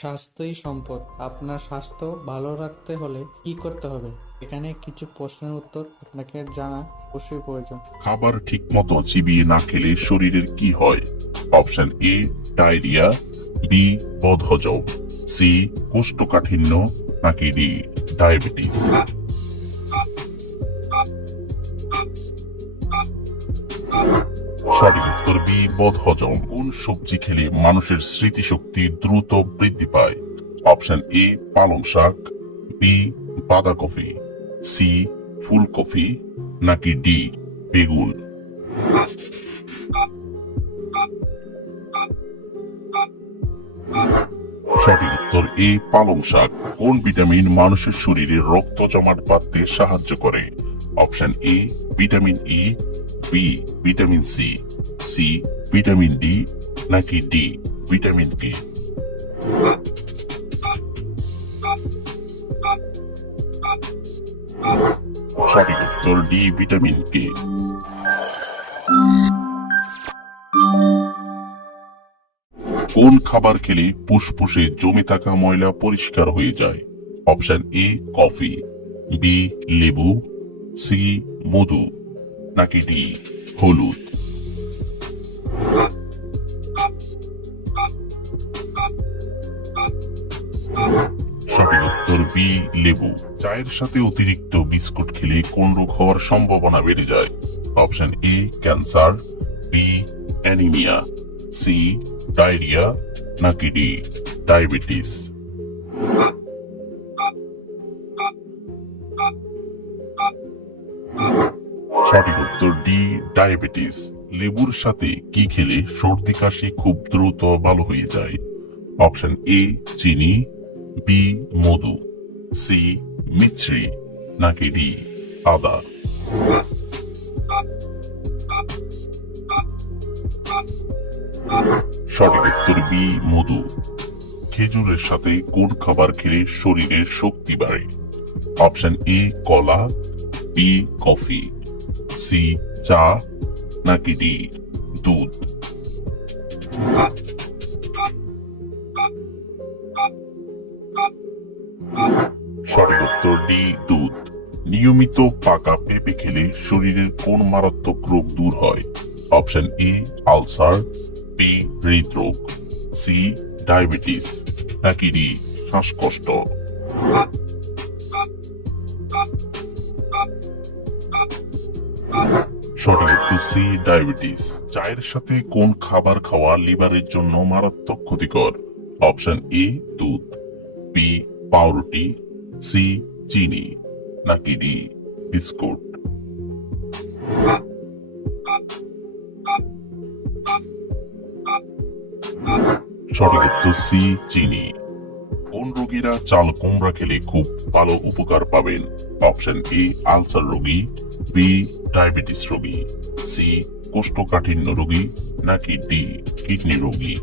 স্বাস্থ্যই সম্পদ। আপনার স্বাস্থ্য ভালো রাখতে হলে কি করতে হবে? এখানে কিছু প্রশ্নের উত্তর আপনাকে জানা অবশ্যই প্রয়োজন। খাবার ঠিকমতো চিবিয়ে না খেলে শরীরের কি হয়? অপশন এ ডায়রিয়া, বি বদহজম, সি কোষ্ঠকাঠিন্য, নাকি ডি ডায়াবেটিস। সঠিক উত্তর বি বদহজম। কোন সবজি খেলে মানুষের স্মৃতিশক্তি দ্রুত বৃদ্ধি পায়? অপশন এ পালং শাক, বি বাঁধাকপি, সি ফুলকপি, নাকি ডি বেগুন। সঠিক উত্তর এ পালং শাক। কোন ভিটামিন মানুষের শরীরে রক্ত জমাট বাঁধতে সাহায্য করে? Option A vitamin E, B vitamin C, C vitamin D, নাকি ডি ভিটামিন কে। সঠিক উত্তর ডি ভিটামিন কে। কোন খাবার খেলে ফুসফুসে জমে থাকা ময়লা পরিষ্কার হয়ে যায়? অপশন এ কফি, বি লেবু, সি মধু, নাকি ডি হলুদ। সঠিক উত্তর বি লেবু। চায়ের সাথে অতিরিক্ত বিস্কুট খেলে কোন রোগ হওয়ার সম্ভাবনা বেড়ে যায়? Option A cancer, B anaemia, C diarrhoea, নাকি ডি ডায়াবেটিস। সঠিক উত্তর ডি ডায়াবেটিস। লেবুর সাথে কি খেলে সর্দি কাশি খুব দ্রুত ভালো হয়ে যায়? অপশন এ চিনি, বি মধু, সি মিছরি, নাকি ডি আদা। সঠিক উত্তর বি মধু। খেজুরের সাথে কোন খাবার খেলে শরীরের শক্তি বাড়ে? অপশন এ কলা, বি কফি, সি চা, নাকি ডি দুধ। সঠিক উত্তর ডি দুধ। নিয়মিত পাকা পেঁপে খেলে শরীরের কোন মারাত্মক রোগ দূর হয়? অপশন এ আলসার, বি হৃদরোগ, সি ডায়াবেটিস, নাকি ডি শ্বাসকষ্ট। সঠিক উত্তর সি ডায়াবেটিস। চায়ের সাথে কোন খাবার খাওয়া লিভারের জন্য মারাত্মক ক্ষতিকর? অপশন এ দুধ, বি পাউরুটি, সি চিনি, নাকি ডি বিস্কুট। সঠিক উত্তর সি চিনি। কোন রোগীরা চাল কুমড়া খেলে খুব ভালো উপকার পাবেন? অপশন এ আলসার রোগী, বি ডায়াবেটিস রোগী, সি কোষ্ঠকাঠিন্য রোগী, নাকি ডি কিডনি রোগী।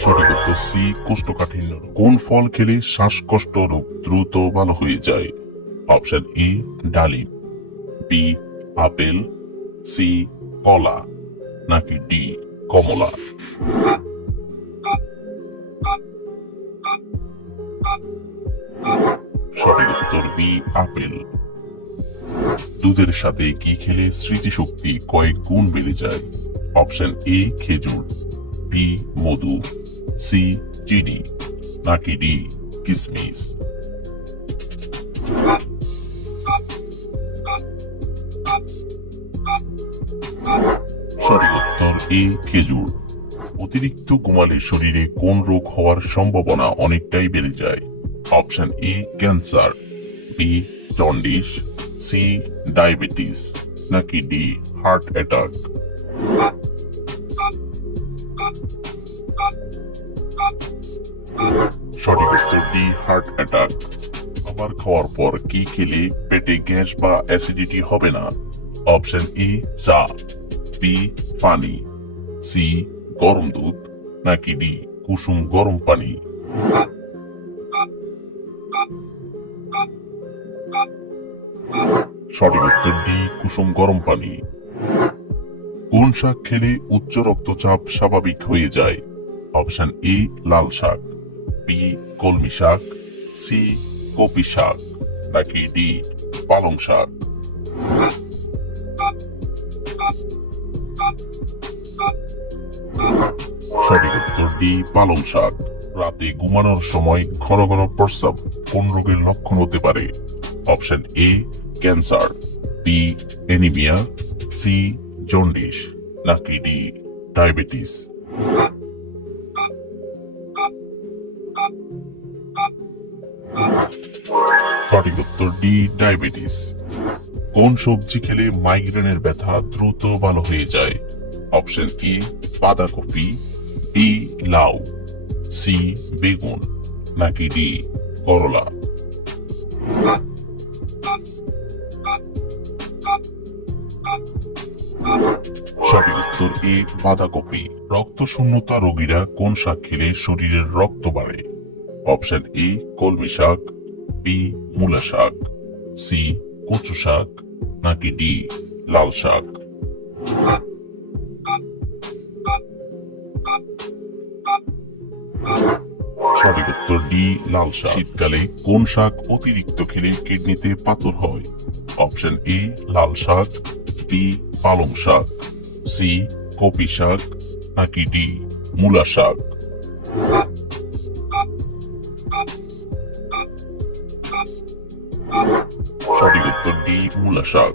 সঠিক উত্তর সি কোষ্ঠকাঠিন্য রোগ। কোন ফল খেলে শ্বাসকষ্ট রোগ দ্রুত ভালো হয়ে যায়? অপশন এ ডালিম, বি আপেল, সি কলা, নাকি ডি কমলা। সঠিক উত্তর বি আপেল। দুধের সাথে কি খেলে স্মৃতিশক্তি কয়েক গুণ বেড়ে যায়? অপশন এ খেজুর, বি মধু, সি চিনি, নাকি ডি কিসমিস। সঠিক উত্তর এ খেজুর। অতিরিক্ত ঘুমালে শরীরে কোন রোগ হওয়ার সম্ভাবনা অনেকটাই বেড়ে যায়? Option A cancer, B jaundice, C diabetes, নাকি ডি হার্ট অ্যাটাক। সঠিক উত্তর ডি হার্ট অ্যাটাক। খাবার খাওয়ার পর কি খেলে পেটে গ্যাস বা অ্যাসিডিটি হবে না? অপশন এ চা, বি পানি, সি গরম দুধ, নাকি ডি কুসুম গরম পানি। সঠিক উত্তর ডি কুসুম গরম পানি। কোন শাক খেলে উচ্চ রক্তচাপ স্বাভাবিক হয়ে যায়? অপশন এ লাল শাক, বি কলমি শাক, সি কপি শাক, নাকি ডি পালং শাক? সঠিক উত্তর ডি পালং শাক। রাতে ঘুমানোর সময় ঘন ঘন প্রস্রাব কোন রোগের লক্ষণ হতে পারে? Option A cancer, B anaemia, C jaundice, নাকি ডি ডায়াবেটিস? সঠিক উত্তর ডি ডায়াবেটিস। কোন সবজি খেলে মাইগ্রেনের ব্যথা দ্রুত ভালো হয়ে যায়? অপশন এ বাঁধাকপি, বি লাউ, সি বেগুন, নাকি ডি করলা? সঠিক উত্তর এ বাঁধাকপি। রক্ত শূন্যতা রোগীরা কোন শাক খেলে শরীরের রক্ত বাড়ে? অপশন এ কলমি শাক, বি মূলা শাক, সি কচু শাক, নাকি ডি লাল শাক? সঠিক উত্তর ডি লাল শাক। শীতকালে কোন শাক অতিরিক্ত খেলে কিডনিতে পাথর হয়? অপশন এ লাল শাক, বি পালং শাক, সি কপি শাক, নাকি ডি মূলা শাক? সঠিক উত্তর ডি মূলা শাক।